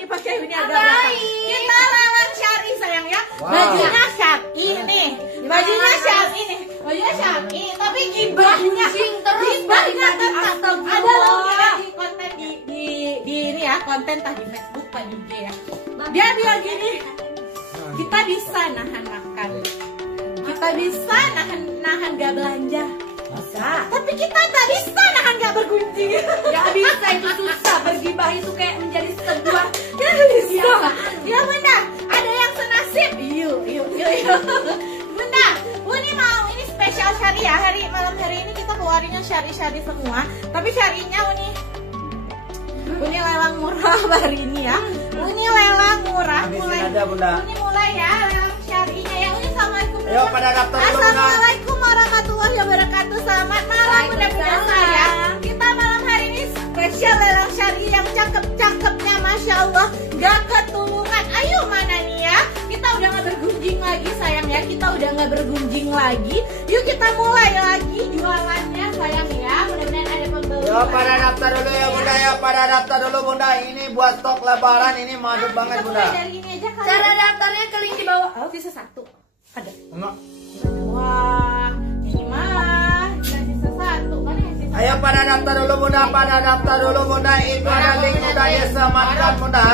Uni pakai Uni agak belakang. Kita lelang syari sayang ya. Bajunya syari nih. Bajunya syari nih. Bajunya syari tapi gibahnya gibahnya tetap ada loh di konten di ini ya, konten tadi Facebook Pak juga ya. Dia bilang gini, kita bisa nahan makan, kita bisa nahan gak belanja, bisa. Tapi kita tak bisa nahan gak bergunjing. Gak bisa, itu susah. Bergibah itu kayak menjadi sebuah gak bisa. Ya Bunda, ada yang senasib. Yuk. Bunda, Uni mau ini spesial syari ya. Malam hari ini kita keluarinnya syari-syari semua. Tapi syarinya Uni lelang murah hari ini ya. Uni lelang murah. Uni mulai ya lelang syarinya ya. Uni assalamualaikum. Ayo pada daftar dulu. Assalamualaikum warahmatullahi wabarakatuh. Selamat malam bunda-bunda saya. Kita malam hari ini spesial lelang syari yang cakep-cakepnya, masya Allah, gak ketulungan. Ayo mana nih ya? Kita udah gak bergunjing lagi sayang ya. Kita udah gak bergunjing lagi. Yuk kita mulai lagi jualannya sayang ya. Mudah-mudahan ada pembeli. Yo pada daftar dulu ya Bunda, ya pada daftar dulu Bunda. Ini buat stok lebaran, ini mantap banget Bunda. Dari ini aja kali. cara daftarnya ke link di bawah. Oh, sisa satu. Ada. Enggak. Wah, ini mah sisa satu. Mana yang sisa? Ayo pada daftar dulu Bunda, pada daftar dulu Bunda. Itu ada link Bunda, ya sematkan Bunda.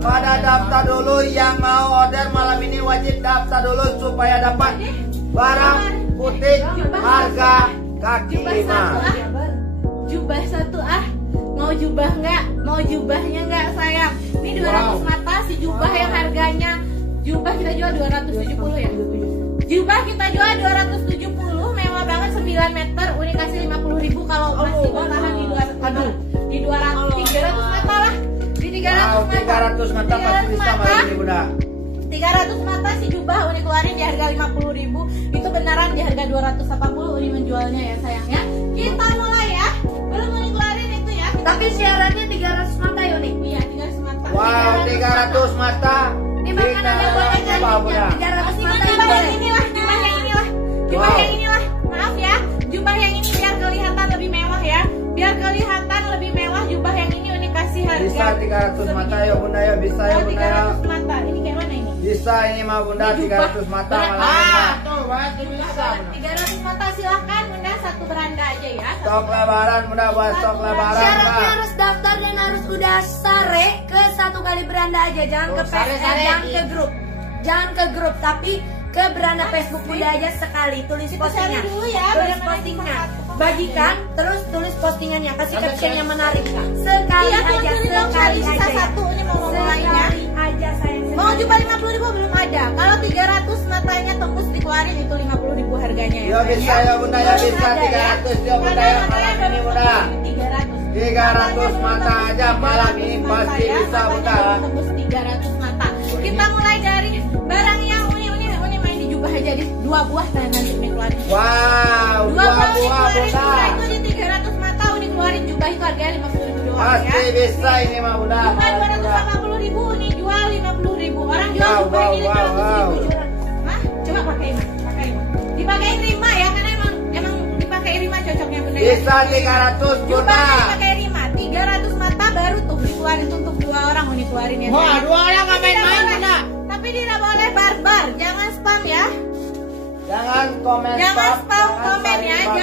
Pada daftar dulu yang mau order malam ini wajib daftar dulu supaya dapat barang putih harga kaki lima. Jubah satu ah. Mau jubah nggak? Mau jubahnya nggak sayang? Ini 200 mata si jubah yang harganya. Jubah kita jual 270 ya. Jubah kita jual 270, mewah banget 9 meter. Uni kasih 50.000 kalau masih bertahan di 200. Di 200 300 mata lah. Di 300 mata. 300 mata pasti bisa malam ini Bunda. 300 mata si jubah Uni keluarin di harga 50.000. Itu beneran di harga 280 Uni menjualnya ya sayang ya. Kita mulai ya. Belum Uni keluarin itu ya. Tapi syaratnya 300 mata ya Uni. Iya 300 mata. Wow, 300 mata. Ini bahkan ada gorengannya 300 mata Jubah boleh. yang inilah, jubah yang inilah. Jubah yang inilah. Maaf ya. Jubah yang ini biar kelihatan lebih mewah ya. Biar kelihatan lebih mewah jubah yang ini Uni kasih harga. Bisa 300 mata ya Bunda ya, bisa ya Oh, Bunda ya. 300 mata. Ini kayak mana ini? Bisa ini mah Bunda, Ini jubah. 300 mata malam. Tuh, berarti bisa. 300 mata silahkan Bunda, satu beranda aja ya. Stok lebaran Bunda, buat stok lebaran Syaratnya Bunda. harus daftar dan harus udah sare ke satu kali beranda aja, jangan ke PSN, jangan ke grup. Jangan ke grup, tapi ke beranda Facebook Bunda aja sekali. Tulis postingnya. dulu ya, Tulis beranda postingnya. Facebook. Bagikan, terus tulis postingannya. Kasih caption yang menarik. Sekali Iya, aja, sekali sekali sisa aja. satu ini mau mulainya. Sekali aja sayang. Mau jubah 50.000 belum ada. Kalau 300 matanya tembus dikeluarin itu 50.000 harganya ya. Yo bisa ya Bunda ya, bisa 300 ya Bunda ya malam ini Bunda. 300 mata aja malam ini pasti bisa Bunda. Tembus 300 mata. Kita mulai dari barang yang Uni main di jubah aja di 2 buah nanti Uni keluarin. Wow, 2 dua buah Uni buah keluarin Bunda. jubah itu di 300 mata Uni keluarin jubah itu harganya 50.000 doang ya. Pasti bisa ini mah Bunda. Jubah 280.000 Uni jual 50.000. Orang jual jubah ini 500.000. Hah? Coba pakai pakai. Dipakai Rima ya karena emang dipakai Rima cocoknya Bunda. ya. Bisa 300 Bunda. Jubah dipakai Rima 300 mata baru tuh dikeluarin untuk 2 orang Uni keluarin ya. Wah, 2 orang nggak main-main Tidak Bunda. boleh. Tapi tidak boleh barbar, jangan spam ya. Jangan komen Jangan spam komen saling ya, barbar.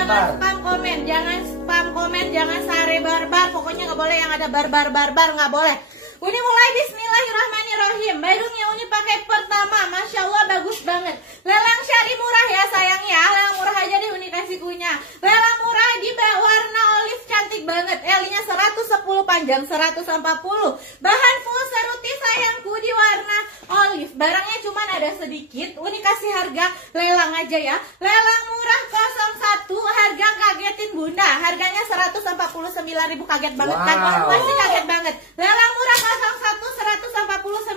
jangan spam komen, jangan sare barbar, pokoknya nggak boleh yang ada barbar nggak boleh. Uni mulai Bismillahirrahmanirrahim. Badungnya Uni pakai pertama, masya Allah bagus banget. Lelang syari murah ya sayang ya, lelang murah aja deh Uni kasih kunya. Lelang murah di warna olive cantik banget, L-nya 110 panjang 140. Bahan full seruti sayangku di warna olive. Barangnya cuma ada sedikit, Uni kasih harga lelang aja ya. Lelang murah 01, harga kagetin Bunda. Harganya 149.000, kaget banget kan? Wow. Pasti kaget banget. Lelang murah 01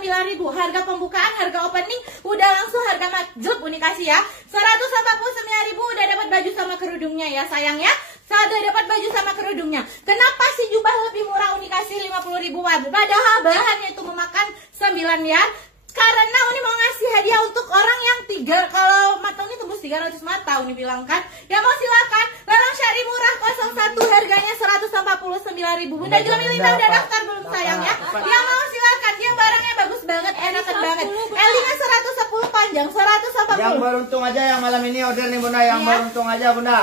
149.000. Harga pembukaan, harga opening udah langsung harga majub Uni kasih ya. 149.000 udah dapat baju sama kerudungnya ya sayang ya. Sudah dapat baju sama kerudungnya. Kenapa sih jubah lebih murah Uni kasih 50.000 padahal bahannya itu memakan 9 ya? Karena Uni mau ngasih hadiah untuk orang yang 3. Kalau mata Uni tembus 300 mata Uni bilang kan. Ya mau silakan. Lelang syari murah 01 harganya 149.000. Bunda Jumilita udah daftar belum sayang ya? Ya mau silakan. Dia banget, enakan banget. L-nya 110 panjang, 180. Yang beruntung aja yang malam ini order nih Bunda, yang beruntung aja Bunda.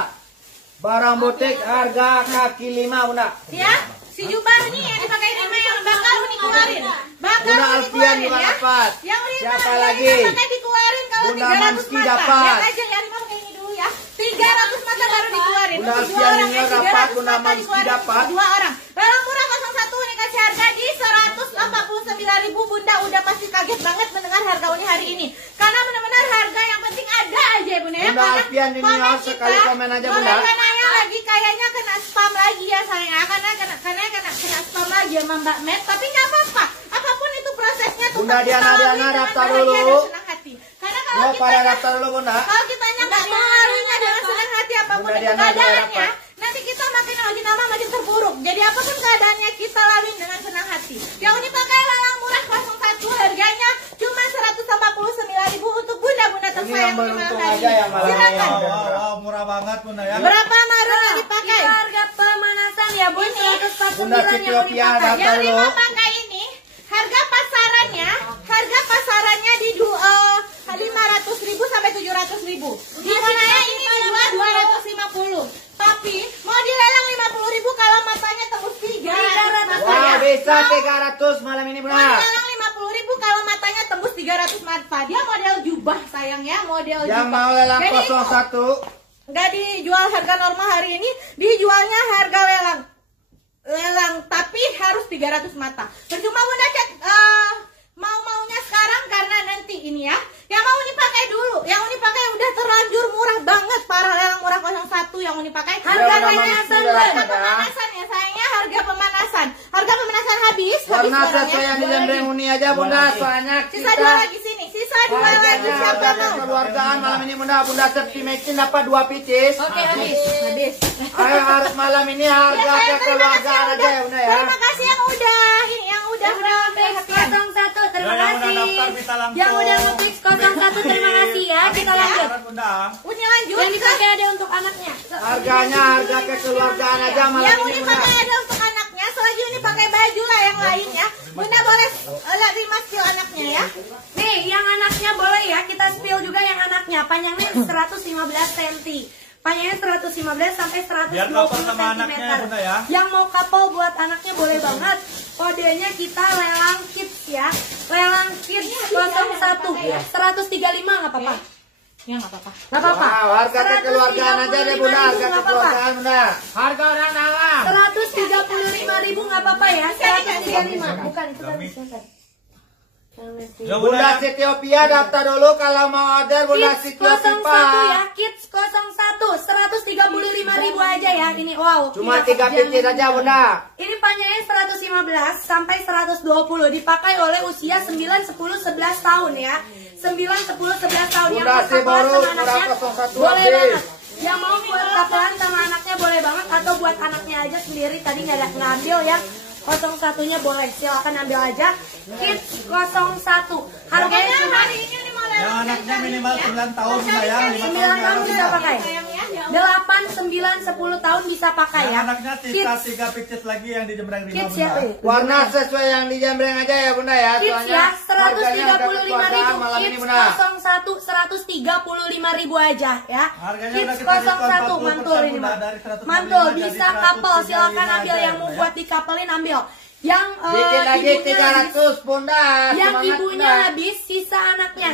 Barang butik harga kaki 5 Bunda. Ya, si jubah nih yang dipakai Rima yang bakal Uni keluarin. Bakal Bunda Uni Alfian keluarin juga ya. dapat. Yang Rima Siapa yang lagi? Rima pakai dikeluarin kalau Bunda 300 Manski mata. dapat. Lihat aja ya Rima pakai ini dulu ya. 300 mata baru dikeluarin. Bunda Untuk dua Alfian orang Junior ya, dapat, 300 Bunda mata Manski dikeluarin dapat. untuk 2 orang. Lelang murah 01 Uni kasih harga di 189.000. Bunda udah pasti kaget banget mendengar harga Uni hari ini. Karena benar-benar harga yang penting ada aja ya Bunda ya. Bunda Karena Alfian Junior komen sekali kita, komen aja Bunda. Karena lagi kayaknya kena spam lagi ya sayang. Karena kena spam lagi sama Mbak Met. Tapi nggak apa-apa. Apapun itu prosesnya tuh. Bunda Diana daftar dulu. Karena kalau Mau kita pada daftar dulu Bunda. kalau kitanya nggak mengaruhinya dengan senang hati apapun Bunda itu Diana juga keadaannya, dapat. nanti kita makin lama makin terpuruk. Jadi apapun keadaannya kita lalui dengan senang hati. Yang ini pakai lelang murah 01 harganya cuma 189.000 untuk bunda-bunda Ini tersayang yang di malam beruntung hari aja ini. yang malam ini. Silakan. Wow, murah banget Bunda ya. Berapa marun yang dipakai? Itu harga pemanasan ya Bun, Ini. 149 Bunda yang mau Sitiopia dipakai. dapat. Yang Halo. Rima pakai ini harga pasarannya di 500.000 sampai 700.000. Di mana ya ini dijual 250. Tapi mau dilelang 50.000 kalau matanya tembus 300 mata. Wah, Ya. bisa 300 malam ini Mau Bunda. dilelang 50.000 kalau matanya tembus 300 mata. Dia model jubah sayang ya, model Yang jubah. mau lelang Jadi itu 01 nggak dijual harga normal hari ini, dijualnya harga lelang tapi harus 300 mata. Percuma Bunda cek maunya sekarang karena nanti ini ya. Yang mau dipakai dulu, yang Uni pakai udah terlanjur murah banget. Para lelang murah 01 yang Uni pakai harga Bunda pemanasan, Manski harga dapat, ya. pemanasan ya sayangnya, harga pemanasan. Harga pemanasan habis warna barangnya. sesuai yang di Dua jembreng lagi. Uni aja Bunda. Soalnya Sisa kita 2 lagi sini, sisa 2 lagi harganya siapa harga mau? kekeluargaan malam ini Bunda. Bunda Septi Mekin dapat 2 picis. Oke habis. Ayo harus malam ini harga Ya, saya terima kasih kekeluargaan yang aja ya Bunda ya. Terima kasih yang udah perhatian. 01 terima Yang udah kasih. daftar bisa langsung. Yang udah ngefix 01 terima kasih ya. Kita lanjut. Bunda. Uni lanjut. Yang dipakai ada untuk anaknya. Harganya harga kekeluargaan aja malam Yang ini Uni Bunda. pakai ada untuk anaknya. Selagi Uni pakai baju lah yang lain ya. Bunda boleh lihat Rima spill anaknya ya. Nih, yang anaknya boleh ya, kita spill juga yang anaknya. Panjangnya 115 cm. Panjangnya 115 sampai 120 Biar couple sama cm. anaknya ya, Bunda ya. Yang mau couple buat anaknya boleh banget. Kodenya kita lelang kids ya. Lelang kids 01 135 nggak apa-apa. Ya nggak apa-apa. Nggak apa-apa. Wow, harga kekeluargaan aja deh Bunda. Harga 135.000 nggak apa-apa. kekeluargaan Bunda. Harga orang dalam. 135.000 nggak apa-apa ya. 135. Bukan itu kan siapa? Ya, Bunda Sitiopia daftar dulu kalau mau order Bunda Kids Sitiopia. 01 ya, Kids 01 135.000 aja ya. Ini wow. Cuma ini 3 picis aja Bunda. Ini panjangnya 115 sampai 120, dipakai oleh usia 9, 10, 11 tahun ya. 9, 10, 11 tahun yang Bunda mau kapelan Siboru, sama anaknya Bunda 01 boleh habis. banget. Yang mau buat kapelan sama anaknya boleh banget, atau buat anaknya aja sendiri. Tadi nggak ada ngambil ya. 01-nya boleh, silakan ambil aja. Kids 01 harganya cuma hari ini Uni mau Yang lelang anaknya minimal 9 tahun Bunda ya. 5 9 tahun tahun bisa pakai. sayang ya. 8, 9, 10 tahun bisa pakai Yang ya. anaknya sisa 3 picis lagi yang di jembreng Rima Kids ya. Bunda. Warna sesuai yang di jembreng aja ya Bunda ya. Kids Soalnya ya, harganya harga 135.000. kekeluargaan malam ini Kids Bunda. 01 135.000 aja ya. Harganya Kids udah kita diskon 01 mantul 40% ini Bunda, Mas. dari 145 Mantul jadi bisa 135 couple, silakan ambil aja yang ya, mau Bunda, buat dikapelin ambil. Yang Dikit lagi ibunya 300 Bunda. yang Semangat, ibunya Bunda. habis, sisa anaknya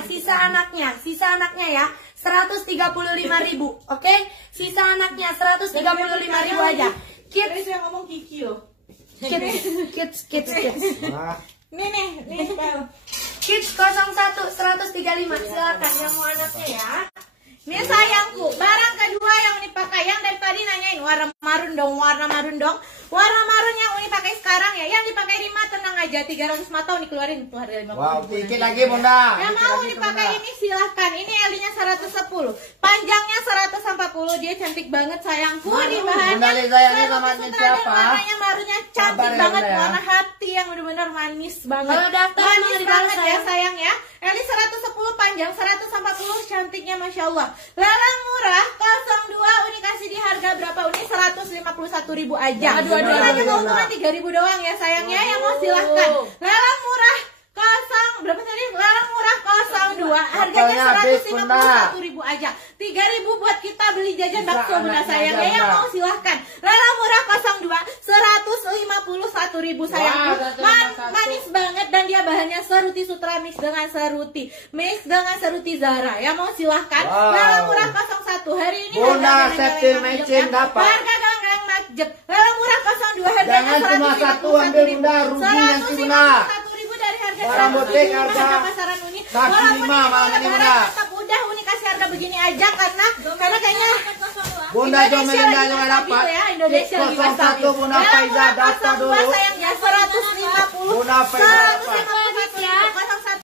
ya 135.000, oke? Sisa anaknya 135.000 aja. Kids, yang ngomong Kiki loh. kids. Wah. Nih sekarang. Kids 01 135, silakan yang mau anaknya ya. Ini sayangku, barang kedua yang Uni pakai, yang dari tadi nanyain warna marun dong. Warna marun yang Uni pakai sekarang ya, yang dipakai Rima tenang aja, 300 mata Uni keluarin tuh harga 50.000. Wow, dikit lagi Bunda. Yang Dikit mau lagi, dipakai Bunda. ini silahkan. Ini L-nya 110, panjangnya 140, dia cantik banget sayangku. Ini bahannya Bunda Liza yang ini sama sutra dan siapa? warnanya marunnya cantik Sabar ya, banget, Bunda ya. warna hati yang benar-benar manis banget. Kalau daftar Manis mau dibalas, banget ya sayang. sayang ya. L 110 panjang, 140 cantiknya masya Allah. Lelang murah 02 Uni kasih di harga berapa Uni? 151.000 aja. Aduh, Cuma aduh. keuntungan 3.000 doang ya sayangnya. Yang mau silahkan. Lelang murah berapa sih Tanggalnya habis, Bunda. 151.000 aja. 3.000 buat kita beli jajan bakso Bunda anaknya sayang. aja, Ya yang Bunda. mau silahkan. Lala Murah 02 151.000 sayangku. Manis banget dan dia bahannya seruti sutra mix dengan seruti Zara. Yang mau silahkan. Wow. Lala Murah 01 hari ini Bunda, harga safety ganggang matching ya. dapat. Harga ganggang majep. Lala Murah 02 harganya Jangan cuma satu ambil, Bunda, rugi nanti, Bunda. 151.000 dari harga Barang butik harga pasaran Uni. kaki Walaupun 5 malam ini, Bunda. tetap udah Uni kasih harga begini aja karena kayaknya Bunda Jomelinda juga dapat. ya, Indonesia lebih 01 Bunda Faiza daftar dulu. sayang ya 150. Bunda Faiza dapat.